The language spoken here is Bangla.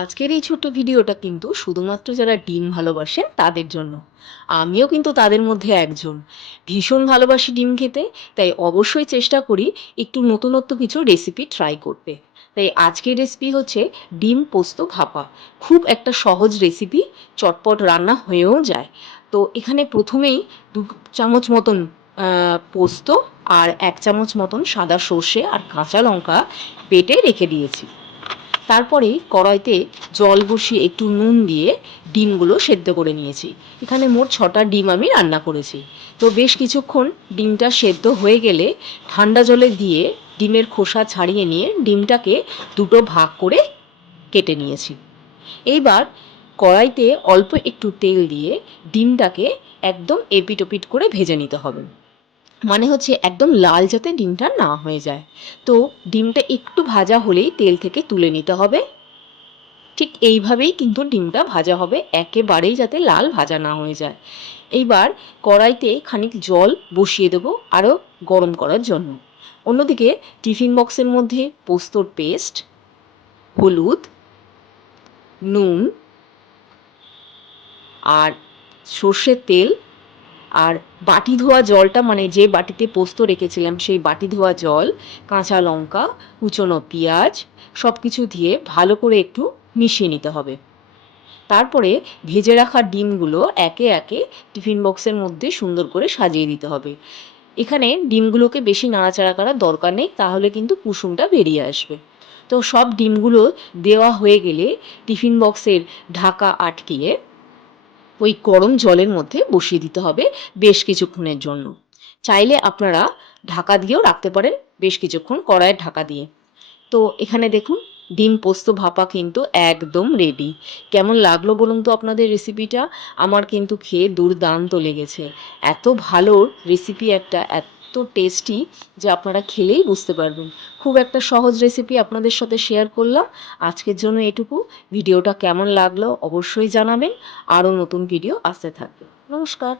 আজকের এই ছোট্ট ভিডিওটা কিন্তু শুধুমাত্র যারা ডিম ভালোবাসেন তাদের জন্য। আমিও কিন্তু তাদের মধ্যে একজন। ভীষণ ভালোবাসি ডিম খেতে, তাই অবশ্যই চেষ্টা করি একটু নতুনত্ব কিছু রেসিপি ট্রাই করতে। তাই আজকের রেসিপি হচ্ছে ডিম পোস্ত ভাপা। খুব একটা সহজ রেসিপি, চটপট রান্না হয়েও যায়। তো এখানে প্রথমেই ২ চামচ মতন পোস্ত আর ১ চামচ মতন সাদা সর্ষে আর কাঁচা লঙ্কা বেটে রেখে দিয়েছি। তারপরে কড়াইতে জল বসিয়ে একটু নুন দিয়ে ডিমগুলো সেদ্ধ করে নিয়েছি। এখানে মোট ৬টা ডিম আমি রান্না করেছি। তো বেশ কিছুক্ষণ ডিমটা সেদ্ধ হয়ে গেলে ঠান্ডা জলে দিয়ে ডিমের খোসা ছাড়িয়ে নিয়ে ডিমটাকে দুটো ভাগ করে কেটে নিয়েছি। এইবার কড়াইতে অল্প একটু তেল দিয়ে ডিমটাকে একদম এপিট ওপিট করে ভেজে নিতে হবে। মানে হচ্ছে একদম লাল যাতে ডিমটা না হয়ে যায়। তো ডিমটা একটু ভাজা হলেই তেল থেকে তুলে নিতে হবে। ঠিক এইভাবেই কিন্তু ডিমটা ভাজা হবে, একেবারেই যাতে লাল ভাজা না হয়ে যায়। এইবার কড়াইতে খানিক জল বসিয়ে দেবো আরও গরম করার জন্য। অন্যদিকে টিফিন বক্সের মধ্যে পোস্তর পেস্ট, হলুদ, নুন আর সর্ষের তেল আর বাটি ধোয়া জলটা, মানে যে বাটিতে পোস্ত রেখেছিলাম সেই বাটি ধোয়া জল, কাঁচা লঙ্কা, কুচনো পেঁয়াজ সব কিছু দিয়ে ভালো করে একটু মিশিয়ে নিতে হবে। তারপরে ভেজে রাখা ডিমগুলো একে একে টিফিন বক্সের মধ্যে সুন্দর করে সাজিয়ে দিতে হবে। এখানে ডিমগুলোকে বেশি নাড়াচাড়া করার দরকার নেই, তাহলে কিন্তু কুসুমটা বেরিয়ে আসবে। তো সব ডিমগুলো দেওয়া হয়ে গেলে টিফিন বক্সের ঢাকা আটকিয়ে ওই গরম জলের মধ্যে বসিয়ে দিতে হবে বেশ কিছুক্ষণের জন্য। চাইলে আপনারা ঢাকা দিয়েও রাখতে পারেন বেশ কিছুক্ষণ, কড়াইয়ের ঢাকা দিয়ে। তো এখানে দেখুন ডিম পোস্ত ভাপা কিন্তু একদম রেডি। কেমন লাগলো বলুন তো আপনাদের রেসিপিটা? আমার কিন্তু খেয়ে দুর্দান্ত লেগেছে। এত ভালো রেসিপি একটা, এত টেস্টি যে আপনারা খেলেই বুঝতে পারবেন। খুব একটা সহজ রেসিপি আপনাদের সাথে শেয়ার করলাম। আজকের জন্য এটুকু। ভিডিওটা কেমন লাগলো অবশ্যই জানাবেন। আরও নতুন ভিডিও আসতে থাকবে। নমস্কার।